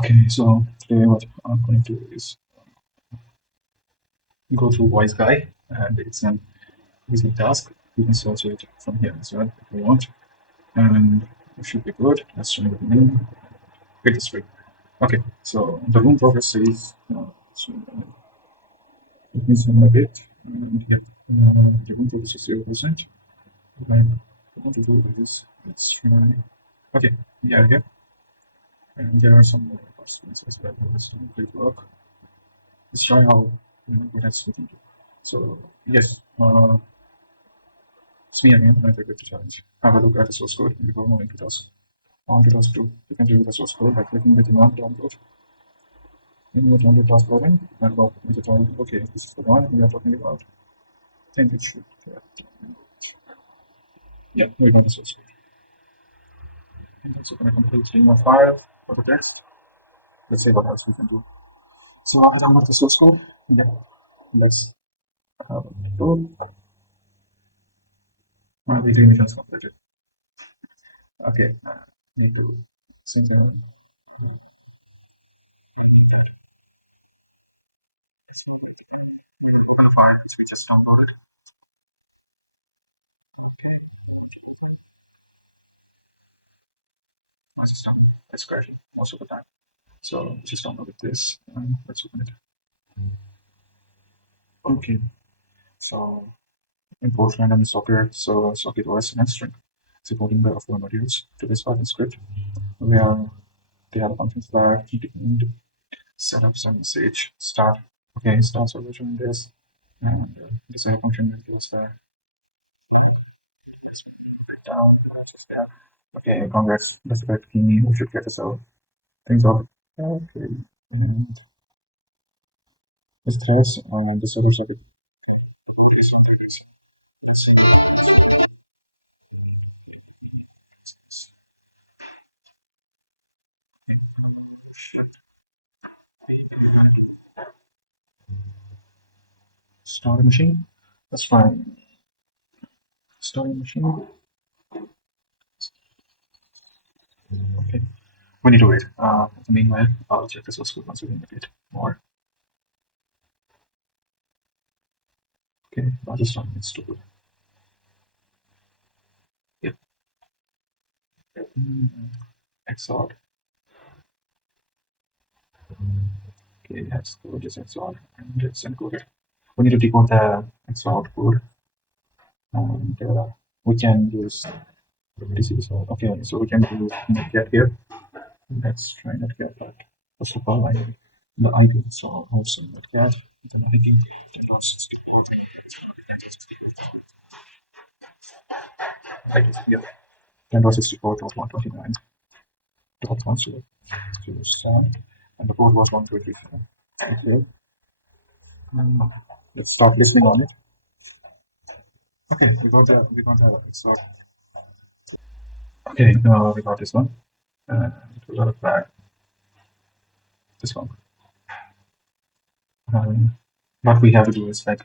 Okay, so today what I'm going to do is go through WiseGuy, and it's an easy task. You can search it from here as well if you want, and it should be good. Let's try the name. It is free. Okay, so the room progress says so it needs a bit, and yeah, the room progress is 0%. Right. I want to do this. Let's try. Okay, yeah, here, and there are some more parts as well. Let's do work. Let's try how what else we can do. So yes, it's me again. I take the challenge. Have a look at the source code before moving to task. On to task 2, you can review the source code by clicking the command download. In the download task program, and go into the okay, this is the one we are talking about. I think it should. Yeah, we got the source code. And that's going to complete 3 more 5 for the text. Let's see what else we can do. So I download the source code. Yeah, let's have a look. The mission is completed. Okay, need to since the Google file which we just downloaded. Okay, my system is crashing most of the time. So just downloaded this and let's open it. Okay, so import random software so socket OS and string supporting the four modules to this Python script where they have functions that set up some message start. Okay, start server join this and this function will give us the okay, congrats. That's great. We should get this out. Things off. Okay. And the threads on the server circuit. Start a machine. That's fine. Start a machine. Okay. We need to wait. Meanwhile, I'll check the source code once again a bit more. Okay, Rajasthan installed. Yep. XOR. Okay, that's code is XOR and it's encoded. We need to decode the XOR code and we can use this is okay, so we can do get here. Let's try netcat, but first of all, I need the IP. So also netcat. Then we can I guess yeah, 10.64.129.1 to start, and the port was 127. Okay, let's start listening on it. Okay, we got the start. Okay, we got this one. It was out of flag. This one. What we have to do is like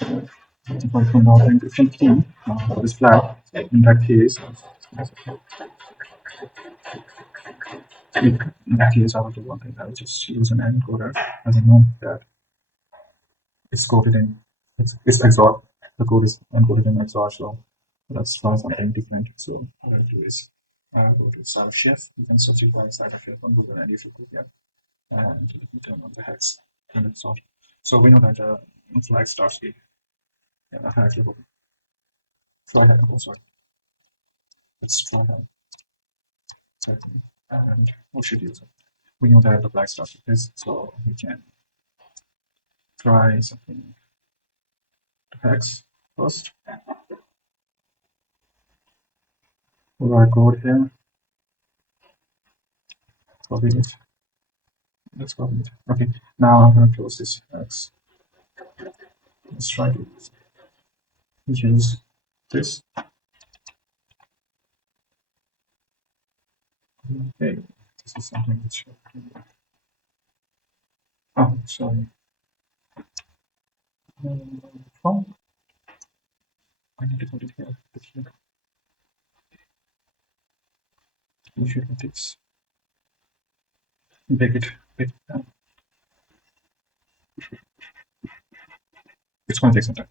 if I find out a different key for this flag, in that case, in that case, I will do one thing. I will just use an encoder as I know that it's coded in it's XOR. The code is encoded in XOR, so let's try something different. So what I'll do is go to Start Chef. You can search it by Start Chef on Google and you should go here and let me turn on the hex and it's not. So we know that flag starts with hex level. So I have oh sorry. Let's try that. And we should use it. We know that the flag starts with this, so we can try something to hex first. We'll write code here. Copy it. Let's copy it. Okay, now I'm gonna close this hex. Let's try to use this. Okay, this is something which oh sorry. Oh, I need to put it here. You should have this. Bake it, bake it down. It's going to take some time.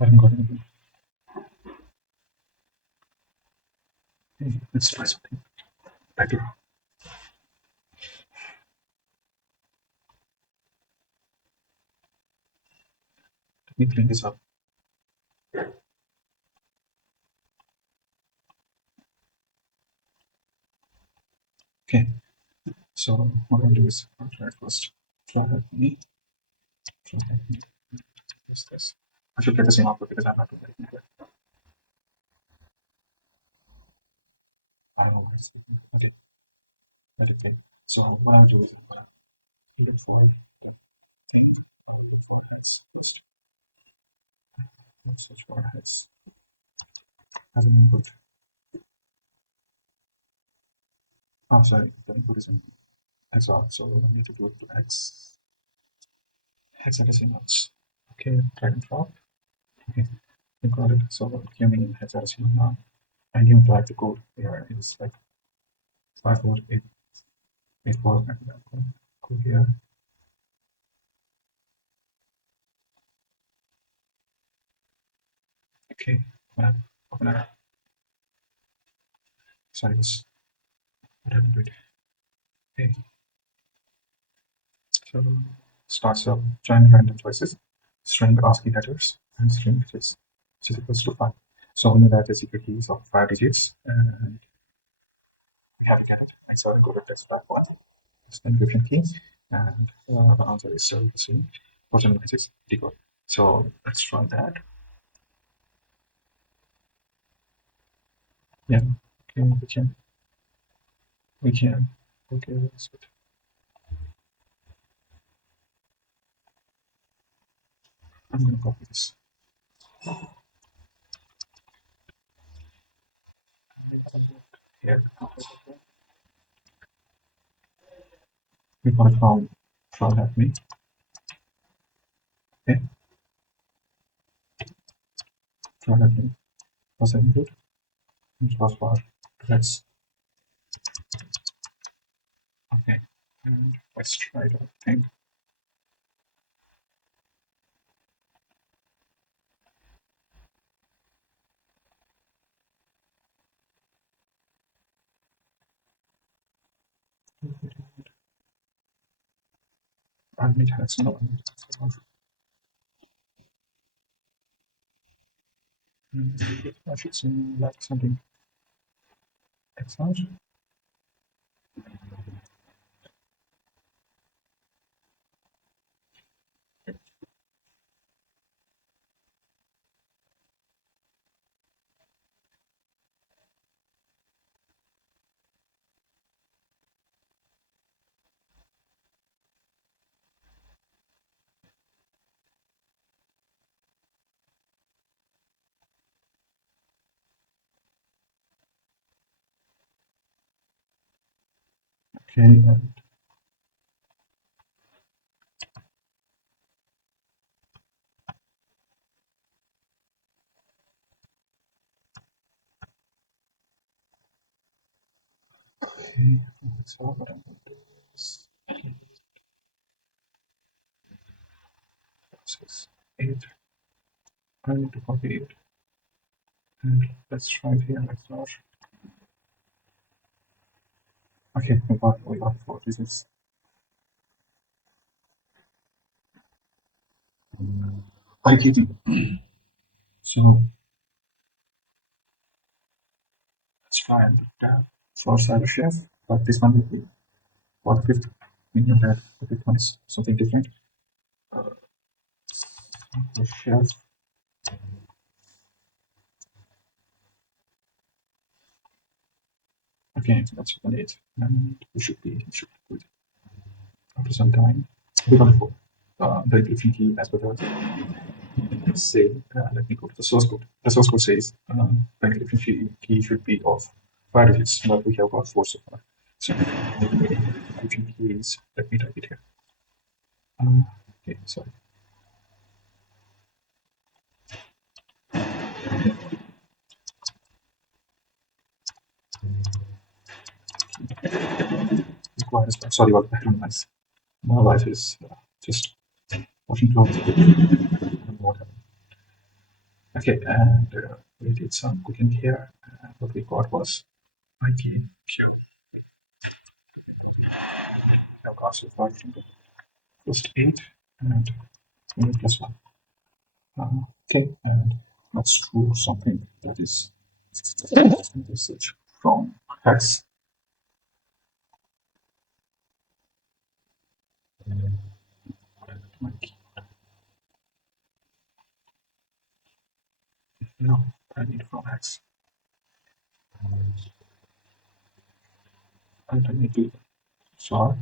I haven't got anything. Hey, let's try something better. Let me clean this up. Okay, so what I'll do is I'll try first. Tryhackme. Tryhackme. What's this? I should get the same output because I'm not doing it. I don't know why it's different. Okay, let it take. So what I'll do is look for heads first. I'll search for heads as an input. I'm sorry, the input is in XR, so I need to do it to X. Hexadecimal. Okay, drag and drop. Okay, you got it. So here mean hexadecimal now. And you type the code here is like 54884 and go here. Okay, open it up. Sorry, what happened to it? Okay, so starts up join random choices, string ASCII letters, and string digits, which is equals to 5. So we know that the secret key is of 5 digits, and we have to get it. So I go to this one. It's the encryption key, and the answer is still the same. 496 decode. So let's try that. Yeah, okay, we can. Okay, that's good. I'm gonna copy this. Here, we got it from admin. Okay, from admin. Was input, which was for let's okay, and let's try the thing. Admin has no. I should say like something excellent. Okay, and okay, that's all what I'm going to do is process 8. I need to copy it. And let's try it here. Let's not. Okay, we got 4 digits. ITT. So let's try and tab for cyber chef, but this one will be for the fifth. Meaning that the fifth one is something different. The chef. Okay, so let's open it, and we should be good after some time. We got a 4. The encryption key as well as say, let me go to the source code. The source code says the encryption key should be of 5 digits, but we have got 4 so far. So the encryption key is, let me type it here. Okay, sorry. sorry about the background noise. My wife is just washing clothes. Okay, and we did some cooking here. What we got was IQ pure. Now cost so far from the first 8 and 20 plus 1. Okay, and let's do something that is message from hex. No, I need from hex. And I need to solve.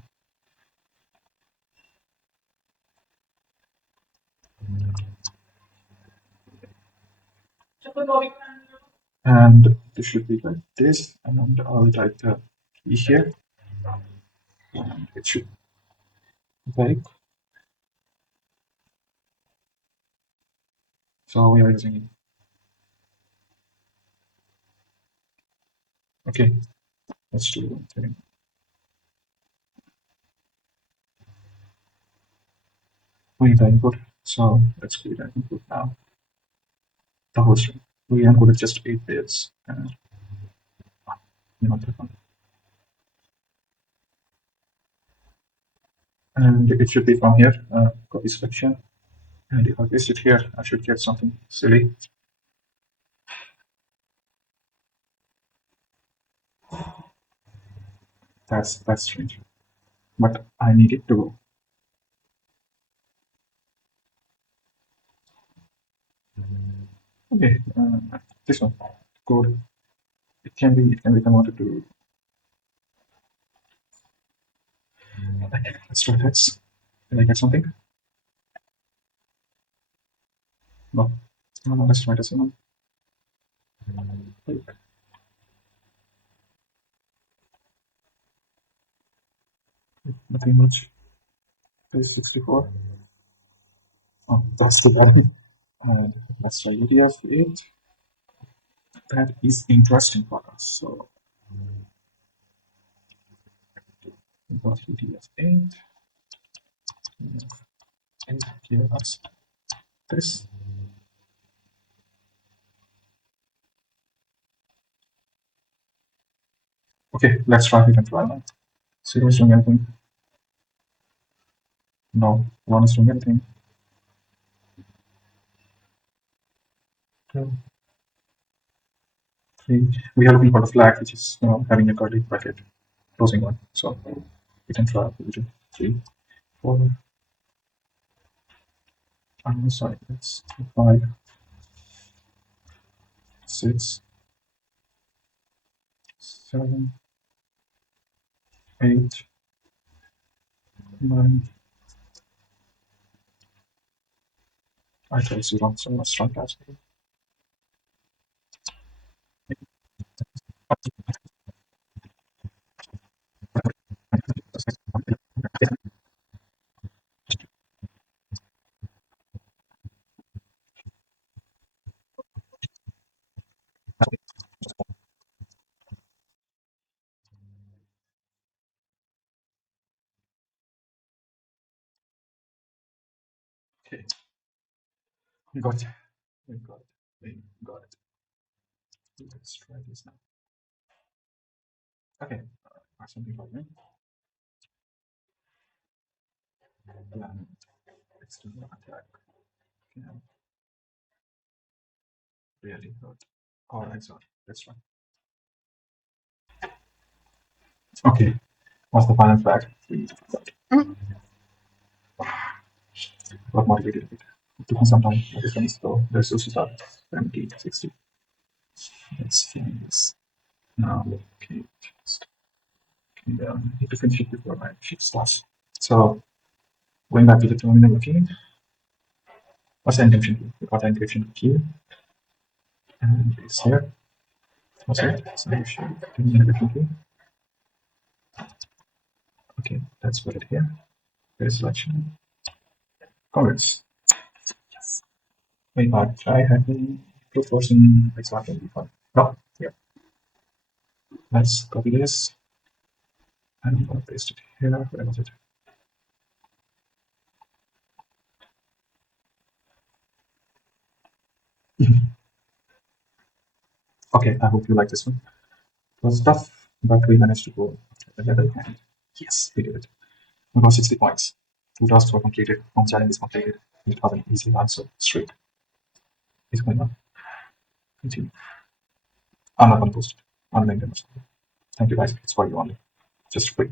And this should be like this, and I'll type the key here, and it should bake. So we are using it. Okay, let's do one thing. We need the input, so let's create an input now. The whole string. We encoded just 8 bits, and that one. And it should be from here, copy selection. And if I paste it here, I should get something silly. That's strange. But I need it to go. Okay, this one code. It can be converted to. Let's try this. Can I get something? No. No, let's try this one. Nothing much. Page 64. Oh, that's the bottom. And let's try video of it. That is interesting for us. So, got video of 8. And give us this. Okay, let's try it and try now. 0 is doing anything. No, 1 is doing anything. 2, 3. We are looking for the flag, which is having a curly bracket, closing one. So we can try 3, 4. I'm sorry, that's 5, 6, 7, 8, 9. I try 0, so let's try that. Okay, we got it. We got it. We got it. Let's try this now. Okay, something like that. Plan external attack. Can really hurt. Or exalt. That's right. Okay, what's the final flag? We got motivated a bit. It took me some time. This one is slow. The resources are 70, 60. Let's find this. Now, okay, just need to finish it before my shift starts. So, going back to the terminal again. What's the encryption key? We got the encryption key, and it's here. That's it. So, you should give me the encryption key. Okay, let's put it here. Here's selection. Congrats. We got tryhackme, proof person, exactly. No, yeah. Let's copy this I'm going to paste it here. Where was it? Okay, I hope you like this one. It was tough, but we managed to go to the level, and yes, we did it. We got 60 points. Two tasks were completed. One challenge is completed. It was an easy answer. Straight. It's going on. Continue. I'm not going to post it on LinkedIn or something. Thank you guys. It's for you only. Just wait.